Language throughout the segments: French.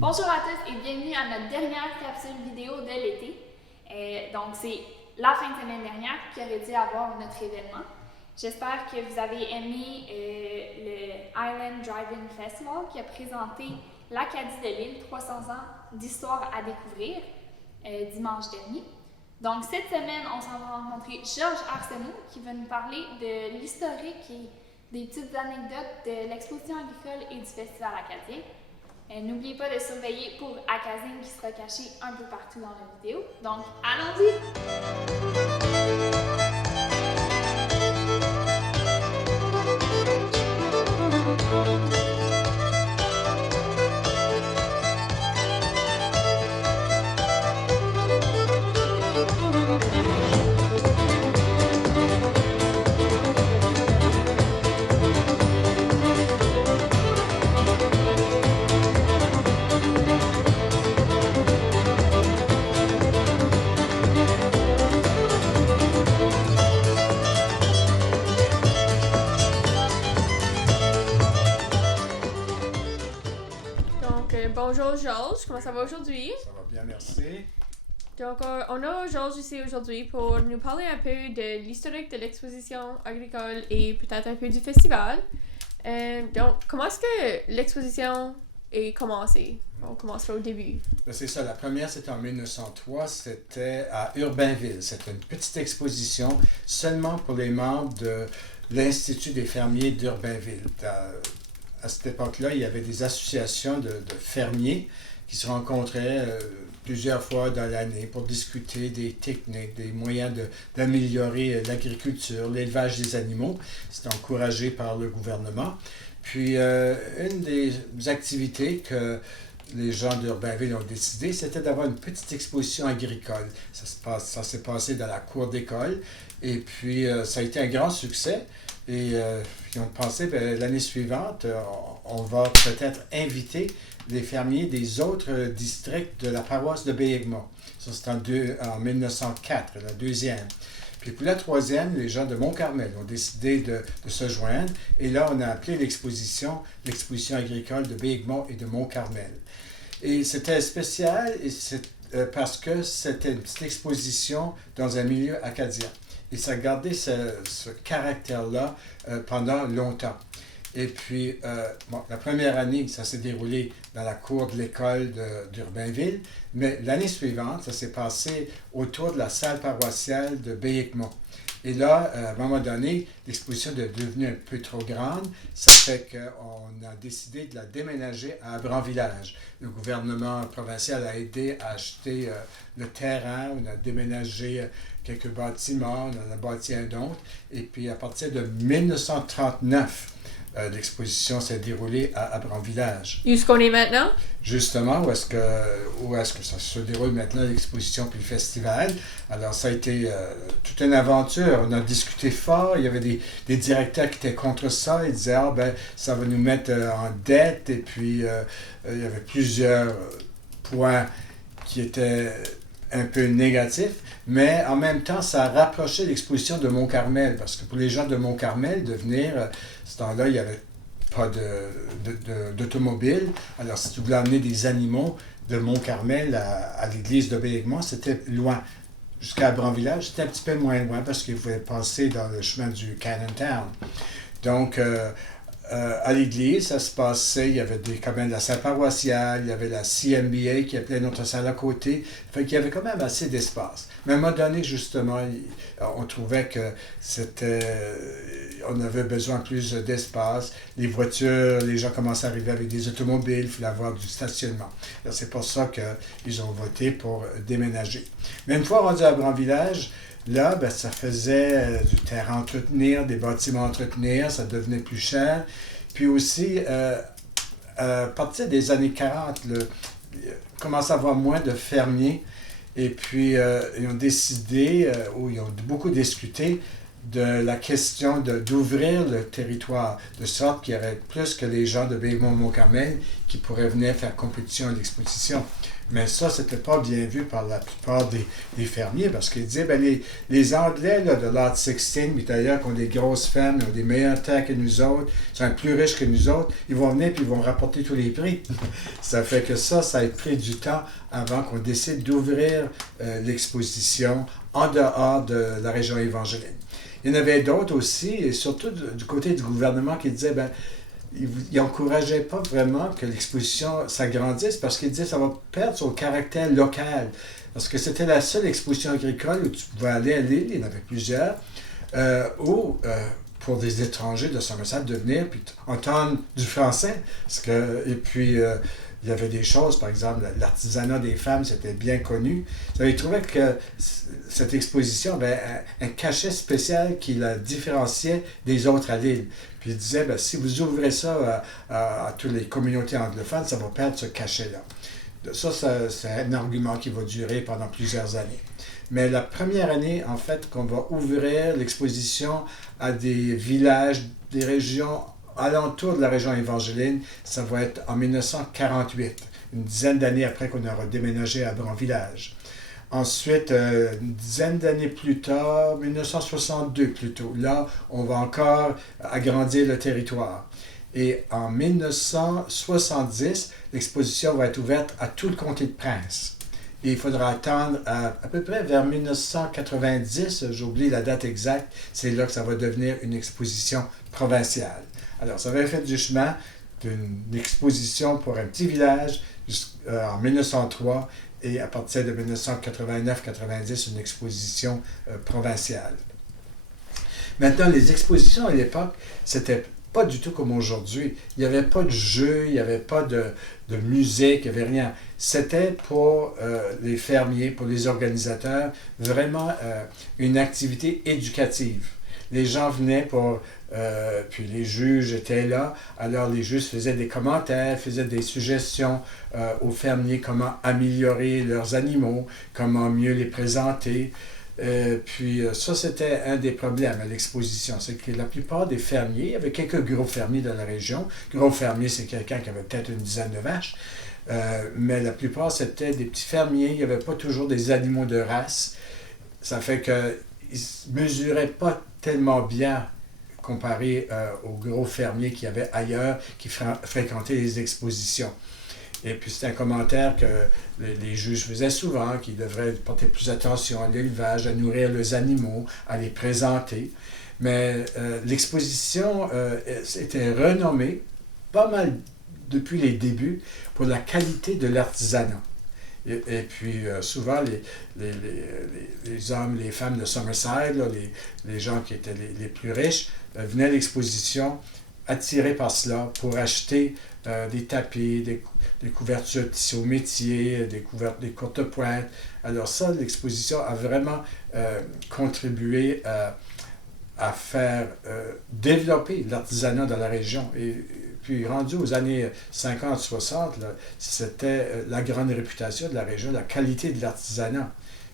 Bonjour à tous et bienvenue à notre dernière capsule vidéo de l'été. Donc, c'est la fin de semaine dernière qui aurait dû avoir notre événement. J'espère que vous avez aimé le Island Drive-In Festival qui a présenté l'Acadie de Lille, 300 ans d'histoire à découvrir, dimanche dernier. Donc, cette semaine, on s'en va rencontrer Georges Arsenault qui va nous parler de l'historique et des petites anecdotes de l'exposition agricole et du festival acadien. N'oubliez pas de surveiller pour Acazine qui sera caché un peu partout dans la vidéo. Donc, allons-y! Bonjour Georges, comment ça va aujourd'hui? Ça va bien, merci. Donc, on a Georges ici aujourd'hui pour nous parler un peu de l'historique de l'exposition agricole et peut-être un peu du festival. Donc, comment est-ce que l'exposition est commencée? On commencera au début. C'est ça, la première c'était en 1903, c'était à Urbainville. C'était une petite exposition seulement pour les membres de l'Institut des fermiers d'Urbainville. À cette époque-là, il y avait des associations de fermiers qui se rencontraient plusieurs fois dans l'année pour discuter des techniques, des moyens d'améliorer l'agriculture, l'élevage des animaux. C'était encouragé par le gouvernement. Puis, une des activités que les gens d'Urbainville ont décidé, c'était d'avoir une petite exposition agricole. Ça s'est passé dans la cour d'école et puis ça a été un grand succès. Et ils ont pensé, l'année suivante, on va peut-être inviter les fermiers des autres districts de la paroisse de Béhigmont. Ça, c'est en 1904, la deuxième. Puis pour la troisième, les gens de Mont-Carmel ont décidé de se joindre. Et là, on a appelé l'exposition agricole de Béhigmont et de Mont-Carmel. Et c'était spécial parce que c'était une petite exposition dans un milieu acadien. Et ça a gardé ce caractère-là pendant longtemps. Et puis, la première année, ça s'est déroulé dans la cour de l'école d'Urbainville, mais l'année suivante, ça s'est passé autour de la salle paroissiale de Béhigmont. Et là, à un moment donné, l'exposition est devenue un peu trop grande. Ça fait qu'on a décidé de la déménager à Abranvillage. Le gouvernement provincial a aidé à acheter le terrain. On a déménagé quelques bâtiments. On en a bâti un autre. Et puis, à partir de 1939, l'exposition s'est déroulée à Abranvillage. Où est-ce qu'on est maintenant? Justement, où est-ce que ça se déroule maintenant, l'exposition puis le festival. Alors, ça a été toute une aventure. On a discuté fort. Il y avait des directeurs qui étaient contre ça. Ils disaient, ça va nous mettre en dette. Et puis, il y avait plusieurs points qui étaient un peu négatifs. Mais en même temps, ça a rapproché l'exposition de Mont-Carmel. Parce que pour les gens de Mont-Carmel, de venir, ce temps-là, il n'y avait pas d'automobile. Alors, si tu voulais amener des animaux de Mont-Carmel à l'église de Béhigmont, c'était loin. Jusqu'à Abranvillage, c'était un petit peu moins loin parce qu'il fallait passer dans le chemin du Cannon Town. Donc, à l'église, ça se passait, il y avait quand même la salle paroissiale, il y avait la CMBA qui appelait notre salle à côté. Fait qu'il y avait quand même assez d'espace. Mais à un moment donné, justement, on trouvait que on avait besoin plus d'espace. Les voitures, les gens commençaient à arriver avec des automobiles, il fallait avoir du stationnement. Alors, c'est pour ça qu'ils ont voté pour déménager. Mais une fois rendu à Abranvillage, là, ça faisait du terrain à entretenir, des bâtiments à entretenir, ça devenait plus cher. Puis aussi, à partir des années 40, il commençait à avoir moins de fermiers. Et puis, ils ont décidé, ou ils ont beaucoup discuté, de la question d'ouvrir le territoire, de sorte qu'il y aurait plus que les gens de Baie-Mont-Carmel qui pourraient venir faire compétition à l'exposition. Mais ça, c'était pas bien vu par la plupart des fermiers, parce qu'ils disaient, ben les Anglais là, de l'Art 16, puis d'ailleurs, qui ont des grosses fermes, ils ont des meilleures terres que nous autres, ils sont plus riches que nous autres, ils vont venir puis ils vont rapporter tous les prix. Ça fait que ça a pris du temps avant qu'on décide d'ouvrir l'exposition en dehors de la région évangélique. Il y en avait d'autres aussi, et surtout du côté du gouvernement, qui disaient, ben, il n'encourageait pas vraiment que l'exposition s'agrandisse parce qu'il disait que ça va perdre son caractère local. Parce que c'était la seule exposition agricole où tu pouvais aller à l'île, il y en avait plusieurs, pour des étrangers de Somerset de venir puis entendre du français. Et puis, il y avait des choses, par exemple, l'artisanat des femmes, c'était bien connu. Ils trouvaient que cette exposition avait un cachet spécial qui la différenciait des autres à l'île. Puis il disait, ben, si vous ouvrez ça à toutes les communautés anglophones, ça va perdre ce cachet-là. Ça, c'est un argument qui va durer pendant plusieurs années. Mais la première année, en fait, qu'on va ouvrir l'exposition à des villages, des régions alentour de la région évangéline, ça va être en 1948, une dizaine d'années après qu'on aura déménagé à Brant-Village. Ensuite, une dizaine d'années plus tard, 1962 plutôt, là, on va encore agrandir le territoire. Et en 1970, l'exposition va être ouverte à tout le comté de Prince. Et il faudra attendre à peu près vers 1990, j'oublie la date exacte, c'est là que ça va devenir une exposition provinciale. Alors, ça avait fait du chemin d'une exposition pour un petit village en 1903 et à partir de 1989-90, une exposition provinciale. Maintenant, les expositions à l'époque, c'était pas du tout comme aujourd'hui. Il n'y avait pas de jeu, il n'y avait pas de musique, il n'y avait rien. C'était pour les fermiers, pour les organisateurs, vraiment une activité éducative. Les gens venaient puis les juges étaient là, alors les juges faisaient des commentaires, faisaient des suggestions aux fermiers, comment améliorer leurs animaux, comment mieux les présenter. Puis ça, c'était un des problèmes à l'exposition, c'est que la plupart des fermiers, il y avait quelques gros fermiers dans la région. Gros fermier, c'est quelqu'un qui avait peut-être une dizaine de vaches, mais la plupart, c'était des petits fermiers, il n'y avait pas toujours des animaux de race. Ça fait qu'ils ne mesuraient pas tellement bien comparé aux gros fermiers qu'il y avait ailleurs qui fréquentaient les expositions. Et puis c'est un commentaire que les juges faisaient souvent, qu'ils devraient porter plus attention à l'élevage, à nourrir les animaux, à les présenter. Mais l'exposition était renommée pas mal depuis les débuts pour la qualité de l'artisanat. Et puis, souvent, les hommes, les femmes de Summerside, là, les gens qui étaient les plus riches, venaient à l'exposition attirés par cela pour acheter des tapis, des couvertures de tissu au métier, des courtes pointes. Alors ça, l'exposition a vraiment contribué à faire développer l'artisanat dans la région. Et puis, rendu aux années 50-60, c'était la grande réputation de la région, la qualité de l'artisanat.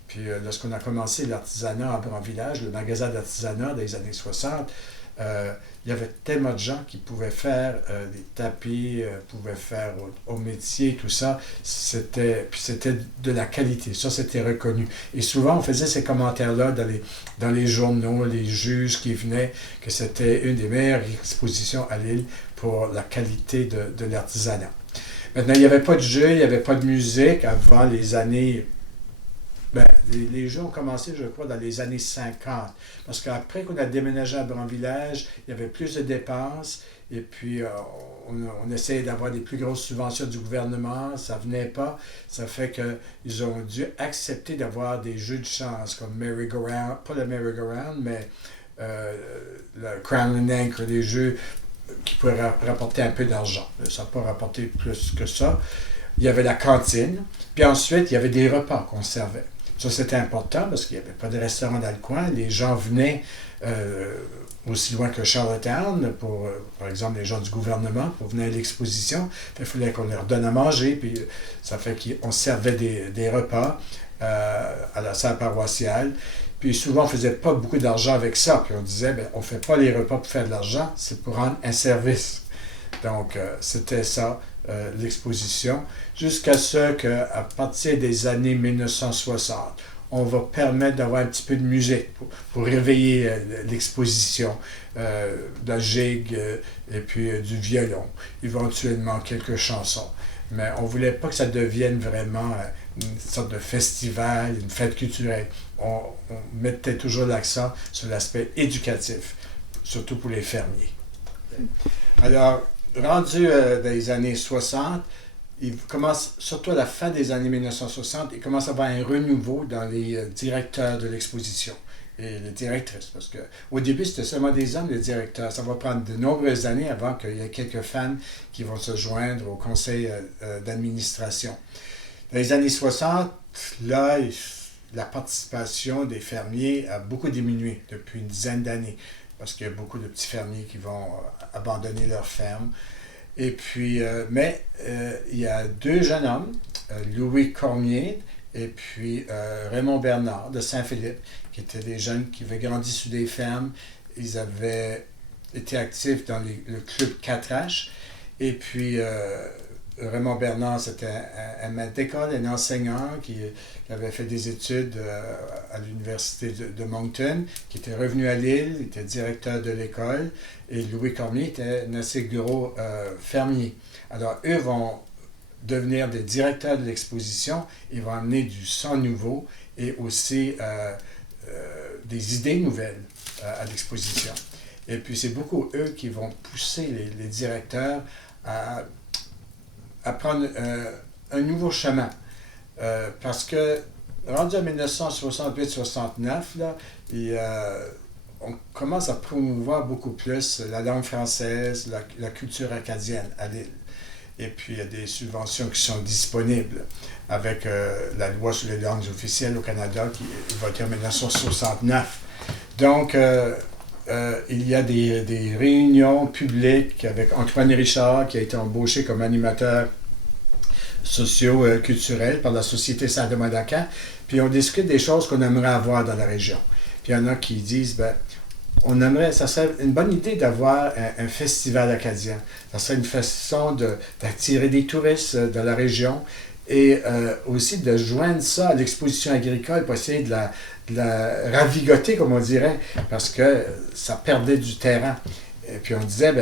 Puis, lorsqu'on a commencé l'artisanat à Brant-Village, le magasin d'artisanat des années 60, il y avait tellement de gens qui pouvaient faire des tapis, pouvaient faire au métier, tout ça. Puis c'était de la qualité. Ça, c'était reconnu. Et souvent, on faisait ces commentaires-là dans les journaux, les juges qui venaient, que c'était une des meilleures expositions à l'île pour la qualité de l'artisanat. Maintenant, il n'y avait pas de jeu, il n'y avait pas de musique avant les années... les jeux ont commencé, je crois, dans les années 50. Parce qu'après qu'on a déménagé à Brant-Village, il y avait plus de dépenses. Et puis, on essayait d'avoir des plus grosses subventions du gouvernement. Ça ne venait pas. Ça fait qu'ils ont dû accepter d'avoir des jeux de chance comme Merry-Go-Round. Pas le Merry-Go-Round, mais le Crown and Anchor, des jeux qui pourraient rapporter un peu d'argent. Ça n'a pas rapporté plus que ça. Il y avait la cantine. Puis ensuite, il y avait des repas qu'on servait. Ça, c'était important parce qu'il n'y avait pas de restaurant dans le coin. Les gens venaient aussi loin que Charlottetown, par exemple, les gens du gouvernement, pour venir à l'exposition. Il fallait qu'on leur donne à manger. Puis ça fait qu'on servait des repas à la salle paroissiale. Puis Puis souvent, on ne faisait pas beaucoup d'argent avec ça. Puis on disait, ben, on ne fait pas les repas pour faire de l'argent, c'est pour rendre un service. Donc, c'était ça, l'exposition, jusqu'à ce qu'à partir des années 1960, on va permettre d'avoir un petit peu de musique pour réveiller l'exposition, de la gigue et puis du violon, éventuellement quelques chansons. Mais on ne voulait pas que ça devienne vraiment une sorte de festival, une fête culturelle. On mettait toujours l'accent sur l'aspect éducatif, surtout pour les fermiers. Alors, rendu dans les années 60, il commence, surtout à la fin des années 1960, il commence à y avoir un renouveau dans les directeurs de l'exposition et les directrices. Parce qu'au début, c'était seulement des hommes, les directeurs. Ça va prendre de nombreuses années avant qu'il y ait quelques femmes qui vont se joindre au conseil d'administration. Dans les années 60, là, la participation des fermiers a beaucoup diminué depuis une dizaine d'années. Parce qu'il y a beaucoup de petits fermiers qui vont abandonner leur ferme. Et puis, il y a deux jeunes hommes, Louis Cormier et puis Raymond Bernard de Saint-Philippe, qui étaient des jeunes qui avaient grandi sur des fermes. Ils avaient été actifs dans le club 4H. Et puis, Raymond Bernard, c'était un maître d'école, un enseignant qui avait fait des études à l'université de Moncton, qui était revenu à Lille, il était directeur de l'école, et Louis Cormier était un assez gros fermier. Alors, eux vont devenir des directeurs de l'exposition, ils vont amener du sang nouveau et aussi des idées nouvelles à l'exposition. Et puis, c'est beaucoup eux qui vont pousser les directeurs à prendre un nouveau chemin. Parce que, rendu en 1968-69, on commence à promouvoir beaucoup plus la langue française, la culture acadienne à l'île. Et puis, il y a des subventions qui sont disponibles avec la loi sur les langues officielles au Canada qui est votée en 1969. Donc, il y a des réunions publiques avec Antoine Richard, qui a été embauché comme animateur socio-culturel par la Société Saint-Domingue. Puis on discute des choses qu'on aimerait avoir dans la région. Puis il y en a qui disent, ça serait une bonne idée d'avoir un festival acadien. Ça serait une façon d'attirer des touristes dans la région et aussi de joindre ça à l'exposition agricole pour essayer de la ravigoter, comme on dirait, parce que ça perdait du terrain. Et puis on disait,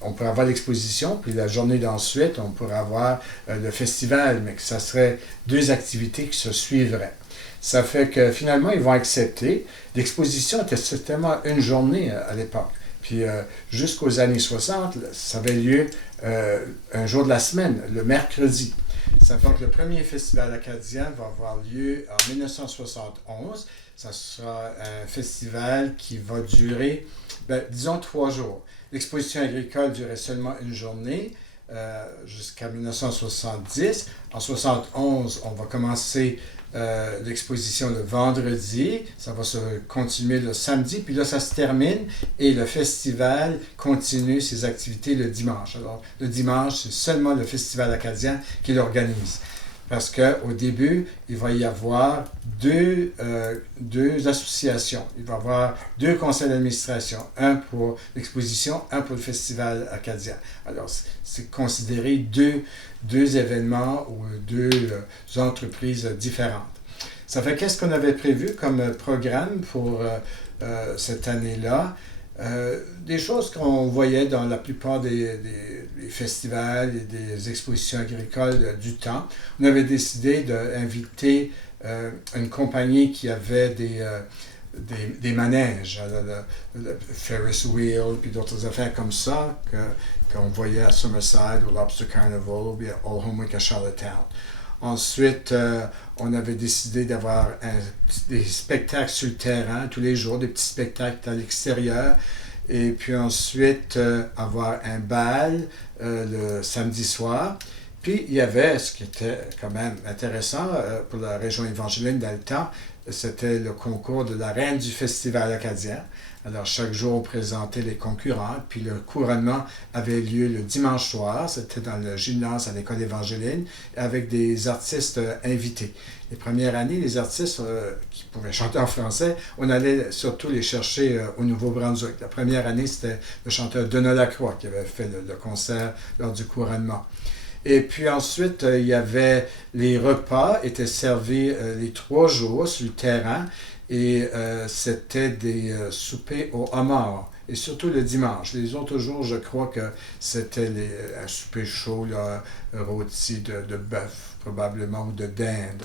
on pourrait avoir l'exposition, puis la journée d'ensuite, on pourrait avoir le festival, mais que ça serait deux activités qui se suivraient. Ça fait que finalement, ils vont accepter. L'exposition était certainement une journée à l'époque. Puis jusqu'aux années 60, ça avait lieu un jour de la semaine, le mercredi. Ça fait que le premier festival acadien va avoir lieu en 1971. Ça sera un festival qui va durer, disons, 3 jours. L'exposition agricole durait seulement une journée jusqu'à 1970. En 1971, on va commencer l'exposition le vendredi. Ça va se continuer le samedi. Puis là, ça se termine et le festival continue ses activités le dimanche. Alors, le dimanche, c'est seulement le festival acadien qui l'organise. Parce qu'au début, il va y avoir deux associations. Il va y avoir 2 conseils d'administration, un pour l'exposition, un pour le festival acadien. Alors, c'est considéré deux événements ou 2 entreprises différentes. Ça fait qu'est-ce qu'on avait prévu comme programme pour cette année-là? Des choses qu'on voyait dans la plupart des festivals et des expositions agricoles du temps. On avait décidé d'inviter une compagnie qui avait des manèges, le Ferris Wheel, puis d'autres affaires comme ça, qu'on voyait à Summerside, au Lobster Carnival, puis à Old Homewick à Charlottetown. Ensuite, on avait décidé d'avoir des spectacles sur le terrain tous les jours, des petits spectacles à l'extérieur. Et puis ensuite, avoir un bal le samedi soir. Puis il y avait, ce qui était quand même intéressant pour la région évangélique dans le temps, c'était le concours de la reine du Festival acadien. Alors, chaque jour, on présentait les concurrents, puis le couronnement avait lieu le dimanche soir. C'était dans le gymnase à l'école Évangeline, avec des artistes invités. Les premières années, les artistes qui pouvaient chanter en français, on allait surtout les chercher au Nouveau-Brunswick. La première année, c'était le chanteur Donald Lacroix qui avait fait le concert lors du couronnement. Et puis ensuite, il y avait les repas étaient servis les 3 jours sur le terrain et c'était des soupers au homard. Et surtout le dimanche. Les autres jours, je crois que c'était un souper chaud, là, rôti de bœuf probablement ou de dinde.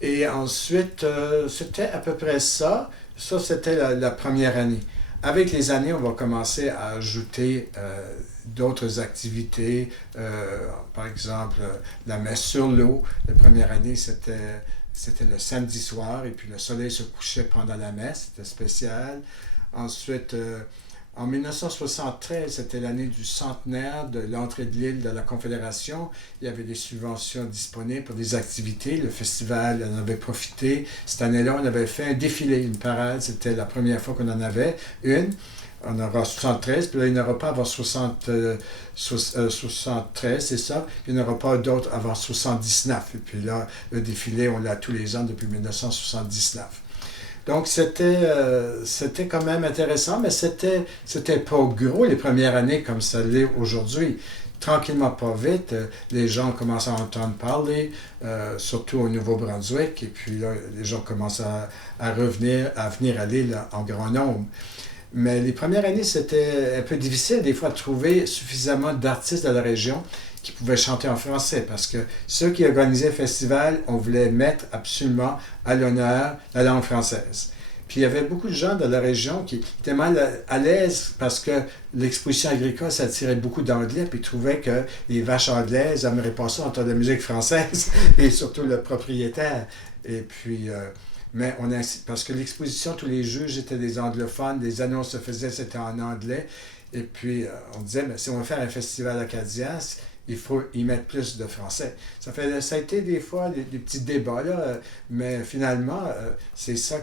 Et ensuite, c'était à peu près ça. Ça, c'était la première année. Avec les années, on va commencer à ajouter d'autres activités. Par exemple, la messe sur l'eau. La première année, c'était le samedi soir et puis le soleil se couchait pendant la messe. C'était spécial. Ensuite, en 1973, c'était l'année du centenaire de l'entrée de l'île de la Confédération. Il y avait des subventions disponibles pour des activités. Le festival en avait profité. Cette année-là, on avait fait un défilé, une parade. C'était la première fois qu'on en avait une. On aura 73, puis là, il n'y aura pas avant 73, c'est ça. Puis il n'y aura pas d'autres avant 79. Et puis là, le défilé, on l'a tous les ans depuis 1979. Donc, c'était quand même intéressant, mais c'était pas gros les premières années comme ça l'est aujourd'hui. Tranquillement, pas vite, les gens commencent à entendre parler, surtout au Nouveau-Brunswick, et puis là, les gens commencent à venir à l'île en grand nombre. Mais les premières années, c'était un peu difficile des fois de trouver suffisamment d'artistes de la région qui pouvaient chanter en français, parce que ceux qui organisaient le festival, on voulait mettre absolument à l'honneur la langue française. Puis il y avait beaucoup de gens de la région qui étaient mal à l'aise parce que l'exposition agricole s'attirait beaucoup d'anglais, puis ils trouvaient que les vaches anglaises aimeraient pas ça entendre de la musique française, et surtout le propriétaire. Et puis, mais parce que l'exposition, tous les juges étaient des anglophones, des annonces se faisaient, c'était en anglais. Et puis, on disait, mais si on veut faire un festival acadien, il faut y mettre plus de français. Ça a été des fois des petits débats, là, mais finalement, c'est ça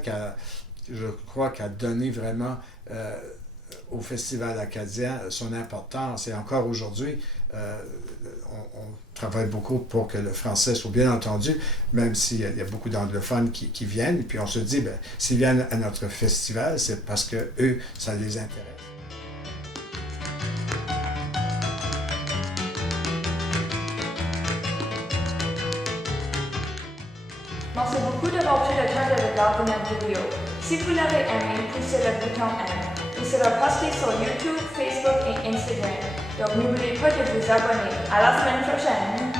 je crois, qui a donné vraiment au Festival acadien son importance. Et encore aujourd'hui, on travaille beaucoup pour que le français soit bien entendu, même s'il y a beaucoup d'anglophones qui viennent. Et puis on se dit, ben, s'ils viennent à notre festival, c'est parce que eux, ça les intéresse. Merci beaucoup d'avoir pris le temps de regarder notre vidéo. Si vous l'avez aimé, poussez le bouton aime. Il sera posté sur YouTube, Facebook et Instagram. Donc n'oubliez pas de vous abonner. À la semaine prochaine!